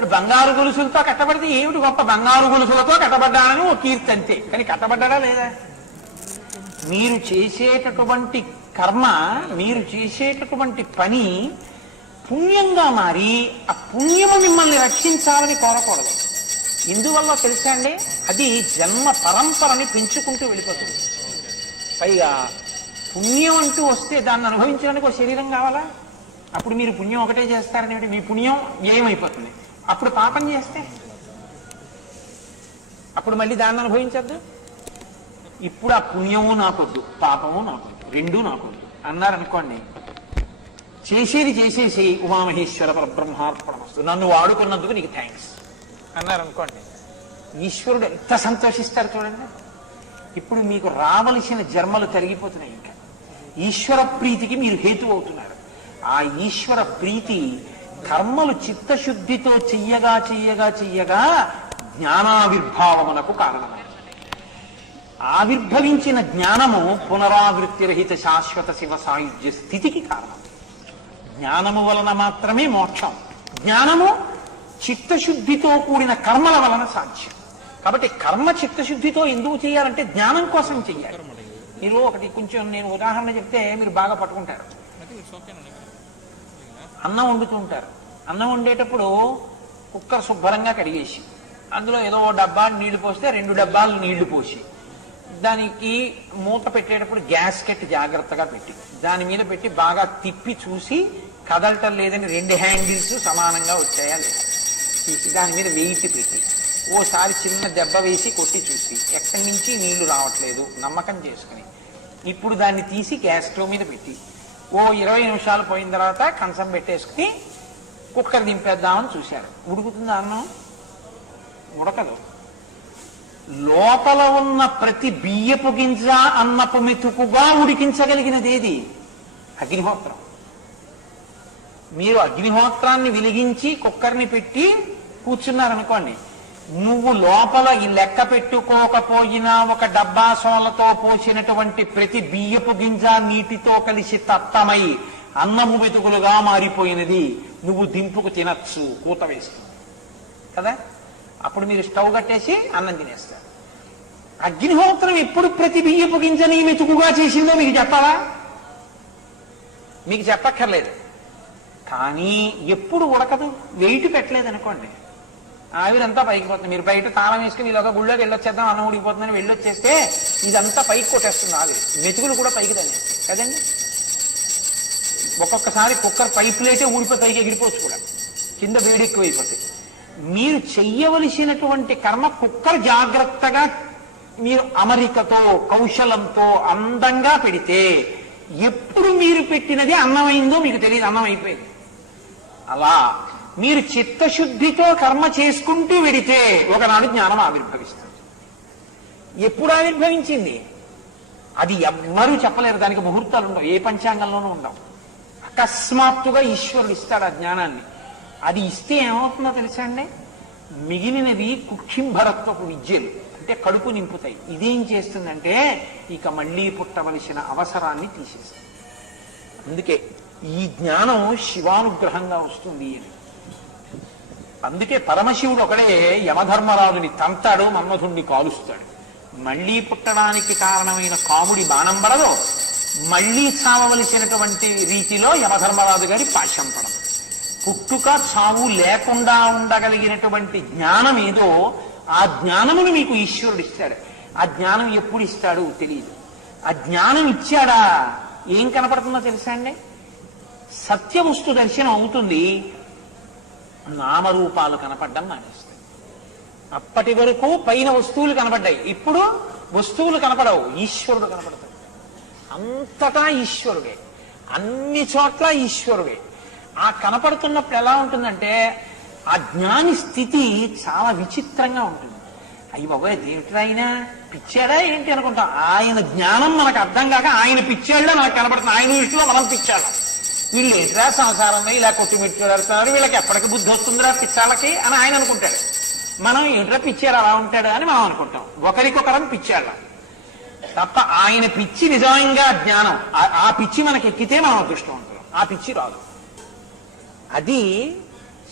ఇప్పుడు బంగారు గొలుసులతో కట్టబడితే ఏమిటి గొప్ప? బంగారు గొలుసులతో కట్టబడ్డానని ఓ కీర్తి అంతే. కానీ కట్టబడ్డా లేదా? మీరు చేసేటటువంటి కర్మ మీరు చేసేటటువంటి పని పుణ్యంగా మారి ఆ పుణ్యము మిమ్మల్ని రక్షించాలని కోరకూడదు. ఇందువల్ల తెలుసా అండి? అది జన్మ పరంపరని పెంచుకుంటూ వెళ్ళిపోతుంది. పైగా పుణ్యం అంటూ వస్తే దాన్ని అనుభవించడానికి ఒక శరీరం కావాలా? అప్పుడు మీరు పుణ్యం ఒకటే చేస్తారని మీ పుణ్యం వ్యయమైపోతుంది. అప్పుడు పాపం చేస్తే? అప్పుడు మళ్ళీ దాన్ని అనుభవించద్దు? ఇప్పుడు ఆ పుణ్యము నాకొద్దు పాపము నాకొద్దు రెండూ నాకొద్దు. అన్నారనుకోండి చేసేది చేసేసి ఉమామహేశ్వర పరబ్రహ్మార్పణమస్తు. నన్ను వాడుకున్నందుకు నీకు థ్యాంక్స్ అన్నారనుకోండి ఈశ్వరుడు ఎంత సంతోషిస్తారు చూడండి. ఇప్పుడు మీకు రావలసిన జన్మలు తరిగిపోతున్నాయి ఇంకా. ఈశ్వర ప్రీతికి మీరు హేతు అవుతున్నారు. ఆ ఈశ్వర ప్రీతి కర్మలు చిత్తశుద్ధితో చెయ్యగా చెయ్యగా చెయ్యగా జ్ఞానావిర్భావమునకు కారణమైంది ఆవిర్భవించిన జ్ఞానము పునరావృత్తి రహిత శాశ్వత శివ సాయుధ్య స్థితికి కారణం. జ్ఞానము వలన మాత్రమే మోక్షం. జ్ఞానము చిత్తశుద్ధితో కూడిన కర్మల వలన సాధ్యం. కాబట్టి కర్మ చిత్తశుద్ధితో ఎందుకు చేయాలంటే జ్ఞానం కోసం చెయ్యాలి. మీరు ఒకటి కొంచెం నేను ఉదాహరణ చెప్తే మీరు బాగా పట్టుకుంటారు. అన్నం వండుతుంటారు అన్నం వండేటప్పుడు కుక్కర్ శుభ్రంగా కడిగేసి అందులో ఏదో డబ్బా నీళ్ళు పోస్తే రెండు డబ్బాలు నీళ్ళు పోసి దానికి మూత పెట్టేటప్పుడు గ్యాస్కెట్ జాగ్రత్తగా పెట్టి దాని మీద పెట్టి బాగా తిప్పి చూసి కదలటం లేదని రెండు హ్యాండిల్స్ సమానంగా వచ్చాయా లేదా తీసి దాని మీద వెయిట్ పెట్టి ఓసారి చిన్న దెబ్బ వేసి కొట్టి చూసి ఎక్కడి నుంచి నీళ్ళు రావట్లేదు నమ్మకం చేసుకుని ఇప్పుడు దాన్ని తీసి గ్యాస్ స్టవ్ మీద పెట్టి ఓ ఇరవై నిమిషాలు పోయిన తర్వాత కంచం పెట్టేసుకుని కుక్కర్ దింపేద్దామని చూశారు. ఉడుకుతుంది అన్నం? ఉడకదు. లోపల ఉన్న ప్రతి బియ్యపు గింజ అన్నపు మెతుకుగా ఉడికించగలిగినది ఏది అగ్నిహోత్రం. మీరు అగ్నిహోత్రాన్ని వెలిగించి కుక్కర్ని పెట్టి కూర్చున్నారనుకోండి నువ్వు లోపల ఈ లెక్క పెట్టుకోకపోయినా ఒక డబ్బా సోలతో పోసినటువంటి ప్రతి బియ్యపు గింజ నీటితో కలిసి తత్తమై అన్నము వెతుకులుగా మారిపోయినది నువ్వు దింపుకు తినచ్చు కూత వేస్తుంది కదా? అప్పుడు మీరు స్టవ్ కట్టేసి అన్నం తినేస్తారు. అగ్నిహోత్రం ఎప్పుడు ప్రతి బియ్యపు గింజని మెతుకుగా చేసిందో మీకు చెప్పాలా? మీకు చెప్పక్కర్లేదు. కానీ ఎప్పుడు ఉడకదు. వెయిట్ పెట్టలేదు అనుకోండి ఆవిరంతా పైకి పోతుంది. మీరు బయట తాళం వేసుకుని ఇలాగ గుళ్ళోకి వెళ్ళొచ్చేద్దాం అన్నం ఉడికిపోతుందని వెళ్ళొచ్చేస్తే ఇదంతా పైకి కొట్టేస్తుంది ఆవిరి మెతుకులు కూడా పైకి తనేస్తాయి కదండి? ఒక్కొక్కసారి కుక్కర్ పై ప్లేటే ఊడిపోయి పైకి ఎగిరిపోవచ్చు కూడా. కింద వేడి ఎక్కువైపోతాయి మీరు చెయ్యవలసినటువంటి కర్మ కుక్కర్ జాగ్రత్తగా మీరు అమరికతో కౌశలంతో అందంగా పెడితే ఎప్పుడు మీరు పెట్టినది అన్నమైందో మీకు తెలియదు అన్నం అయిపోయింది అలా మీరు చిత్తశుద్ధితో కర్మ చేసుకుంటూ వెడితే ఒకనాడు జ్ఞానం ఆవిర్భవిస్తుంది. ఎప్పుడు ఆవిర్భవించింది? అది ఎవ్వరూ చెప్పలేరు. దానికి ముహూర్తాలు ఉండవు. ఏ పంచాంగంలోనూ ఉండవు. అకస్మాత్తుగా ఈశ్వరుడు ఇస్తాడు ఆ జ్ఞానాన్ని. అది ఇస్తే ఏమవుతుందో తెలుసా అండి? మిగిలినవి కుక్షింభరత్వపు విద్యలు. అంటే కడుపు నింపుతాయి. ఇదేం చేస్తుందంటే ఇక మళ్ళీ పుట్టవలసిన అవసరాన్ని తీసేస్తుంది. అందుకే ఈ జ్ఞానం శివానుగ్రహంగా వస్తుంది అని అందుకే పరమశివుడు ఒకడే యమధర్మరాజుని తంతాడు మన్మధుణ్ణి కాలుస్తాడు. మళ్ళీ పుట్టడానికి కారణమైన కాముడి బాణం పడదు. మళ్ళీ చావవలసినటువంటి రీతిలో యమధర్మరాజు గారి పాశం పడదు. పుట్టుక చావు లేకుండా ఉండగలిగినటువంటి జ్ఞానం ఏదో ఆ జ్ఞానమును మీకు ఈశ్వరుడు ఇస్తాడు. ఆ జ్ఞానం ఎప్పుడు ఇస్తాడు తెలియదు. ఆ జ్ఞానం ఇచ్చాడా? ఏం కనపడుతుందో తెలుసా అండి? సత్యవస్తు దర్శనం అవుతుంది. నామరూపాలు కనపడడం మానేస్తాయి. అప్పటి వరకు పైన వస్తువులు కనపడ్డాయి. ఇప్పుడు వస్తువులు కనపడవు. ఈశ్వరుడు కనపడతాడు. అంతటా ఈశ్వరుడే. అన్ని చోట్ల ఈశ్వరుడే. ఆ కనపడుతున్నప్పుడు ఎలా ఉంటుందంటే ఆ జ్ఞాని స్థితి చాలా విచిత్రంగా ఉంటుంది. అయ్యి బాబోయ్ దేవుడు ఆయన? పిచ్చాడా ఏంటి అనుకుంటాం? ఆయన జ్ఞానం మనకు అర్థం కాక ఆయన పిచ్చాడులో మనకు కనపడుతుంది ఆయన దృష్టిలో మనం పిచ్చాడు వీళ్ళు ఏంట్రా సంసారంలో ఇలా కొట్టుమిట్టుకెడుతున్నారు వీళ్ళకి ఎప్పటికి బుద్ధి వస్తుందిరా పిచ్చాళ్ళకి అని ఆయన అనుకుంటాడు. మనం ఏంట్రా పిచ్చారు అలా ఉంటాడు అని మనం అనుకుంటాం. ఒకరికొకరం పిచ్చాళ్ళం. తప్ప ఆయన పిచ్చి నిజంగా జ్ఞానం. ఆ- పిచ్చి మనకి ఎక్కితే మనం అదృష్టవంతులం ఆ పిచ్చి రాదు. అది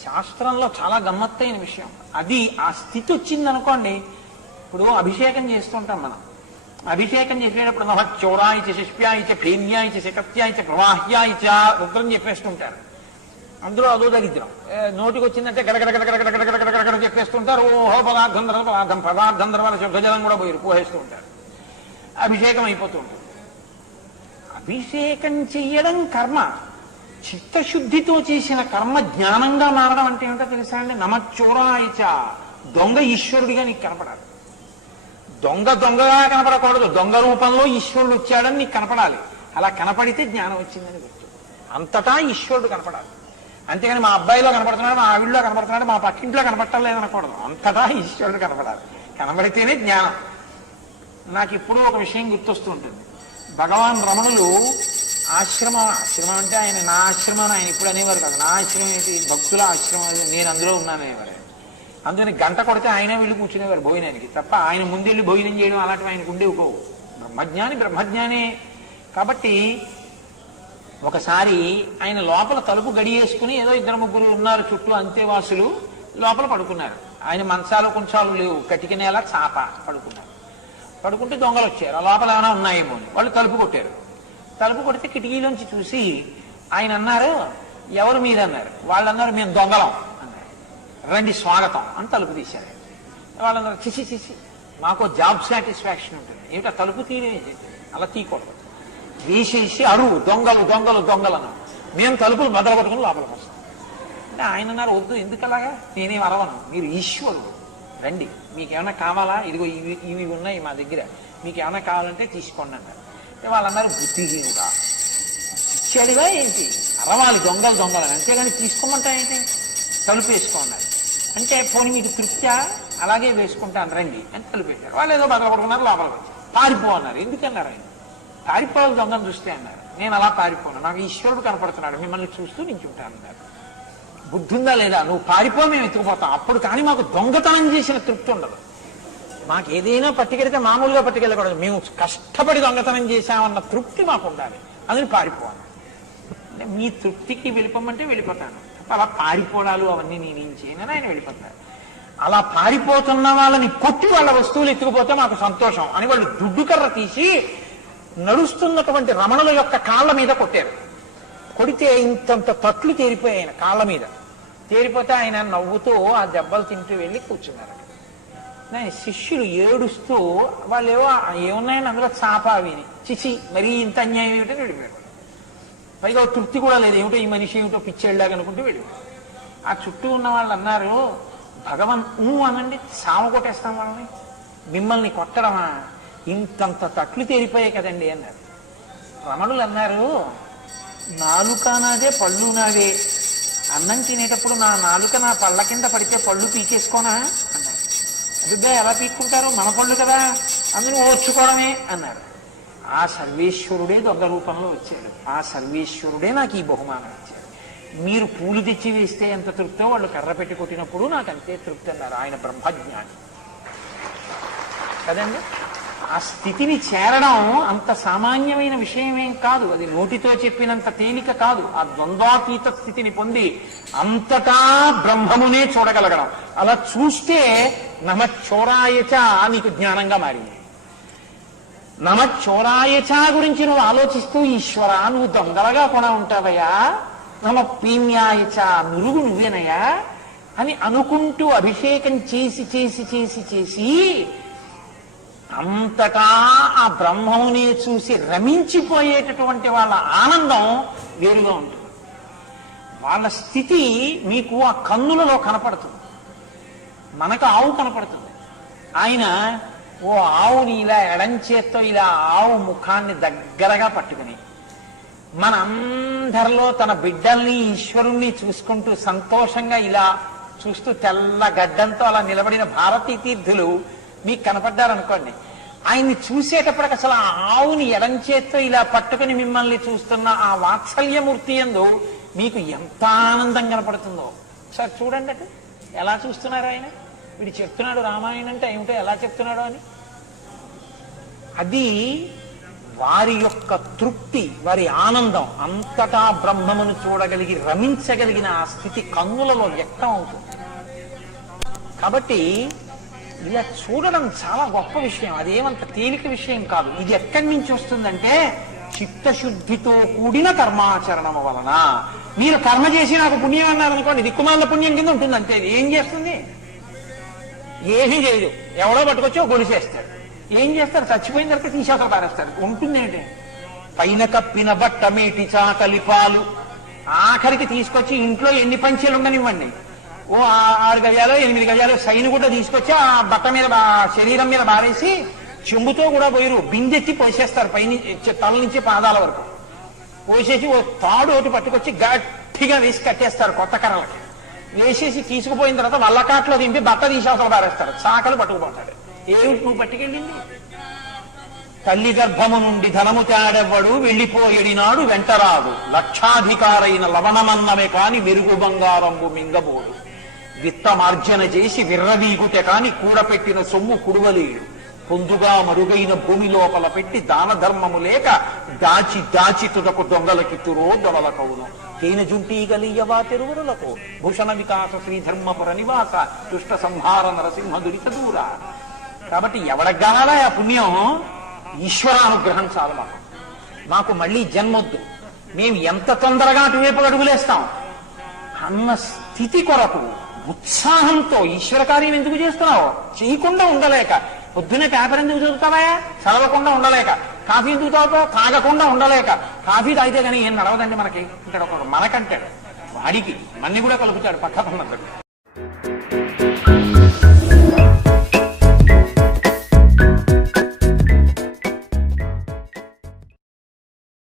శాస్త్రంలో చాలా గమ్మత్తైన విషయం. అది ఆ స్థితి వచ్చిందనుకోండి ఇప్పుడు అభిషేకం చేస్తుంటాం మనం. అభిషేకం చేసేటప్పుడు నమ చౌరాయిచ శిష్ప్యాయిచ చ శకత్యాయిచ ప్రవాహ్యాయిచ రుద్రం చెప్పేస్తుంటారు. అందులో అదో దరిద్రం. నోటికి వచ్చిందంటే గడగడగడగడగడగడగడగడ చెప్పేస్తుంటారు. ఓహో పదార్థం ధర పదార్థం పదార్థం ధర వాళ్ళ శుద్ధజలం కూడా పోయి పోహేస్తూ ఉంటారు అభిషేకం అయిపోతూ ఉంటుంది. అభిషేకం చెయ్యడం కర్మ. చిత్తశుద్ధితో చేసిన కర్మ జ్ఞానంగా మారడం అంటే ఏమిటో తెలుసా అండి? నమచోరాయిచ దొంగ ఈశ్వరుడిగా నీకు కనపడాలి. దొంగ దొంగగా కనపడకూడదు. దొంగ రూపంలో ఈశ్వరుడు వచ్చాడని నీకు కనపడాలి. అలా కనపడితే జ్ఞానం వచ్చిందని గుర్తు. అంతటా ఈశ్వరుడు కనపడాలి. అంతేగాని మా అబ్బాయిలో కనపడుతున్నాడు మా ఆవిడలో కనపడుతున్నాడు మా పక్కింట్లో కనపడటం లేదనకూడదు. అంతటా ఈశ్వరుడు కనపడాలి. కనబడితేనే జ్ఞానం. నాకు ఇప్పుడు ఒక విషయం గుర్తొస్తూ ఉంటుంది భగవాన్ రమణులు ఆశ్రమం ఆశ్రమం అంటే ఆయన నా ఆశ్రమం ఆయన ఇప్పుడు అనేవారు కాదు. నా ఆశ్రమం ఏంటి? భక్తుల ఆశ్రమం నేను అందులో ఉన్నాను అనేవారు అందుకని గంట కొడితే ఆయనే వెళ్ళి కూర్చునేవారు భోజనానికి. తప్ప ఆయన ముందెళ్ళి భోజనం చేయడం అలాంటివి ఆయనకు ఉండేవి పోవు బ్రహ్మజ్ఞాని బ్రహ్మజ్ఞానే. కాబట్టి ఒకసారి ఆయన లోపల తలుపు గడియేసుకుని ఏదో ఇద్దరు ముగ్గురు ఉన్నారు చుట్టూ అంతేవాసులు లోపల పడుకున్నారు. ఆయన మంచాలు కొంచాలు లేవు. కటిక నేల చాప పడుకున్నారు. పడుకుంటే దొంగలు వచ్చారు. ఆ లోపల ఏమైనా ఉన్నాయేమో అని. వాళ్ళు తలుపు కొట్టారు. తలుపు కొడితే కిటికీలోంచి చూసి ఆయన అన్నారు ఎవరు మీరు అన్నారు వాళ్ళు అన్నారు మేము దొంగలం. రండి స్వాగతం. అని తలుపు తీశారు. వాళ్ళందరూ చిసి చిసి మాకు జాబ్ సాటిస్ఫాక్షన్ ఉంటుంది. ఏమిటా తలుపు తీరే అలా తీయకూడదు. వేసేసి అరువు దొంగలు దొంగలు దొంగలను మేము తలుపులు మొదలు కొట్టుకుని లోపలికి వస్తాం అంటే ఆయన అన్నారు వద్దు ఎందుకు అలాగా నేనేం అరవను. మీరు ఈశ్వరుడు. రండి. మీకు ఏమైనా కావాలా? ఇదిగో ఇవి ఇవి ఉన్నాయి మా దగ్గర. మీకు ఏమైనా కావాలంటే తీసుకోండి అన్నారు. అంటే వాళ్ళన్నారు బుద్ధిహీనుగా ఇచ్చాడుగా ఏంటి? అరవాలి దొంగలు దొంగలు. అంతేగాని తీసుకోమంటా ఏంటి తలుపు వేసుకోండి అంటే పోనీ మీకు తృప్త్యా అలాగే వేసుకుంటాను రండి. అని తలుపు వాళ్ళు ఏదో బదలు కొడుకున్నారు లోపలికి వచ్చారు. పారిపో అన్నారు. ఎందుకన్నారు ఆయన? పారిపోవాలి దొంగను చూస్తే అన్నారు. నేను అలా పారిపోను. నాకు ఈశ్వరుడు కనపడుతున్నాడు. మిమ్మల్ని చూస్తూ నించుంటాను అన్నారు. బుద్ధి ఉందా లేదా? నువ్వు పారిపో మేము ఎత్తుకుపోతాం. అప్పుడు కానీ మాకు దొంగతనం చేసిన తృప్తి ఉండదు. మాకు ఏదైనా పట్టుకెడితే మామూలుగా పట్టుకెళ్ళకూడదు. మేము కష్టపడి దొంగతనం చేశామన్న తృప్తి మాకు ఉండాలి. అది పారిపోవాలి. మీ తృప్తికి వెళ్ళిపోమంటే వెళ్ళిపోతాను. అలా పారిపోవడాలు అవన్నీ నేనేం చేయనని ఆయన వెళ్ళిపోతారు అలా పారిపోతున్న వాళ్ళని కొట్టి వాళ్ళ వస్తువులు ఎత్తుకుపోతే మాకు సంతోషం అని వాళ్ళు దుడ్డు కర్ర తీసి నడుస్తున్నటువంటి రమణుల యొక్క కాళ్ళ మీద కొట్టారు. కొడితే ఇంతంత తట్లు తేరిపోయాయి ఆయన కాళ్ళ మీద. తేరిపోతే ఆయన నవ్వుతూ ఆ దెబ్బలు తింటూ వెళ్ళి కూర్చున్నారు. దాని శిష్యులు ఏడుస్తూ వాళ్ళు ఏవో ఏమున్నాయని అందులో? చాప అవిని చిచి మరీ ఇంత అన్యాయం ఏమిటని వెళ్ళిపోయాడు పైగా తృప్తి కూడా లేదు. ఏమిటో ఈ మనిషి ఏమిటో పిచ్చేళ్ళలాగా అనుకుంటూ వెళ్ళిపోయాడు ఆ చుట్టూ ఉన్న వాళ్ళు అన్నారు భగవన్ ఊ అనండి సామ కొట్టేస్తాం వాళ్ళని. మిమ్మల్ని కొట్టడమా? ఇంతంత తట్లు తేరిపోయాయి కదండి అన్నారు. రమణులు అన్నారు నాలుక నాదే పళ్ళు నాదే అన్నం తినేటప్పుడు నా నాలుక నా పళ్ళ కింద పడితే పళ్ళు పీకేసుకోనా? అన్నారు. అభిప్రాయ ఎలా పీక్కుంటారు? మన పళ్ళు కదా. అందులో ఓర్చుకోవడమే అన్నారు. ఆ సర్వేశ్వరుడే దొంగ రూపంలో వచ్చాడు. ఆ సర్వేశ్వరుడే నాకు ఈ బహుమానం ఇచ్చాడు. మీరు పూలు తెచ్చి వేస్తే ఎంత తృప్తో వాళ్ళు కర్ర పెట్టి కొట్టినప్పుడు నాకు అంతే తృప్తి అన్నారు ఆయన బ్రహ్మజ్ఞాని. కదండి? ఆ స్థితిని చేరడం అంత సామాన్యమైన విషయమేం కాదు. అది నోటితో చెప్పినంత తేలిక కాదు. ఆ ద్వంద్వాతీత స్థితిని పొంది అంతటా బ్రహ్మమునే చూడగలగడం. అలా చూస్తే నమచోరాయచ నీకు జ్ఞానంగా మారింది. నమచోరాయచ గురించి నువ్వు ఆలోచిస్తూ ఈశ్వర నువ్వు దొంగలగా కూడా ఉంటావయ్యా. నమ పీన్యాయచ నురుగు నువ్వేనయ్యా అని అనుకుంటూ అభిషేకం చేసి చేసి చేసి చేసి అంతటా ఆ బ్రహ్మమునే చూసి రమించిపోయేటటువంటి వాళ్ళ ఆనందం వేరుగా ఉంటుంది. వాళ్ళ స్థితి మీకు ఆ కన్నులలో కనపడుతుంది. మనకు ఆవు కనపడుతుంది. ఆయన ఓ ఆవుని ఇలా ఎడంచేత్తో ఇలా ఆవు ముఖాన్ని దగ్గరగా పట్టుకుని మనందరిలో తన బిడ్డల్ని ఈశ్వరుణ్ణి చూసుకుంటూ సంతోషంగా ఇలా చూస్తూ తెల్ల గడ్డంతో అలా నిలబడిన భారతీ తీర్థులు మీకు కనపడ్డారనుకోండి. ఆయన్ని చూసేటప్పటికి అసలు ఆ ఆవుని ఎడంచేత్తో ఇలా పట్టుకుని మిమ్మల్ని చూస్తున్న ఆ వాత్సల్యమూర్తి ఎందు మీకు ఎంత ఆనందం కనపడుతుందో. సార్ చూడండి ఎలా చూస్తున్నారు ఆయన? వీడు చెప్తున్నాడు రామాయణం అంటే ఏమిటో ఎలా చెప్తున్నాడు అని? అది వారి యొక్క తృప్తి వారి ఆనందం అంతటా బ్రహ్మమును చూడగలిగి రమించగలిగిన ఆ స్థితి కన్నులలో వ్యక్తం అవుతుంది. కాబట్టి ఇలా చూడడం చాలా గొప్ప విషయం. అదేమంత తేలిక విషయం కాదు. ఇది ఎక్కడి నుంచి వస్తుందంటే చిత్తశుద్ధితో కూడిన కర్మాచరణం వలన. మీరు కర్మ చేసి నాకు పుణ్యం అన్నారనుకోండి దిక్కుమాల పుణ్యం కింద ఉంటుంది అంతే ఏం చేస్తుంది? ఏమీ చేయదు ఎవడో పట్టుకొచ్చి ఒక గొలిసేస్తాడు ఏం చేస్తారు చచ్చిపోయిన తర్వాత తీసేత పారేస్తారు ఉంటుందేంటి? పైన కప్పిన బట్ట మేటి చాకలి పాలు. ఆఖరికి తీసుకొచ్చి ఇంట్లో ఎన్ని పంచీలు ఉండనివ్వండి. ఓ ఆ- ఆరు గజాలు ఎనిమిది గజాలు సైన్ కూడా తీసుకొచ్చి ఆ బట్ట మీద శరీరం మీద బారేసి చెంబుతో కూడా పోయిరు. బిందెత్తి పోసేస్తారు పైన తల నుంచి పాదాల వరకు. పోసేసి ఓ తాడు ఒకటి పట్టుకొచ్చి గట్టిగా వేసి కట్టేస్తారు కొత్త కర్రలకి. వేసేసి తీసుకుపోయిన తర్వాత వల్లకాట్లో దింపి బట్ట తీసి పారేస్తాడు చాకలు పట్టుకుపోతాడు. ఏమిటి నువ్వు పట్టుకెళ్ళింది? తల్లి గర్భము నుండి ధనము తేడెవ్వడు వెళ్ళిపోయడినాడు వెంటరాదు. లక్షాధికారైన లవణమన్నమే కాని మెరుగు బంగారంబు మింగబోడు. విత్తమార్జన చేసి విర్రవీగుటె కాని కూడపెట్టిన సొమ్ము కుడువలేడు. పొందుగా మరుగైన భూమి లోపల పెట్టి దాన ధర్మము లేక దాచి దాచి తుదకు దొంగలకిత్తురో దొరలకవును కేన. జుంటీ గలియవా తెరువురులకు? భూషణ వికాస శ్రీధర్మపుర నివాస దుష్ట సంహార నరసింహ దురిత దూర. కాబట్టి ఎవరికి కావాలా ఆ పుణ్యం? ఈశ్వరానుగ్రహం చాలు మాకు మాకు మళ్ళీ జన్మొద్దు. మేము ఎంత తొందరగా అటువైపు అడుగులేస్తాం అన్న స్థితి కొరకు ఉత్సాహంతో ఈశ్వర కార్యం ఎందుకు చేస్తున్నావు? చేయకుండా ఉండలేక పొద్దున్నే పేపర్ ఎందుకు చదువుతావా? చదవకుండా ఉండలేక. కాఫీ ఎందుకు తాగుతావు? తాగకుండా ఉండలేక. కాఫీ తాగితే కానీ ఏం నడవదండి మనకి? ఇక్కడ ఒక మనకంటాడు. వాడికి. మన్ని కూడా కలుపుతాడు పక్కకున్నప్పుడు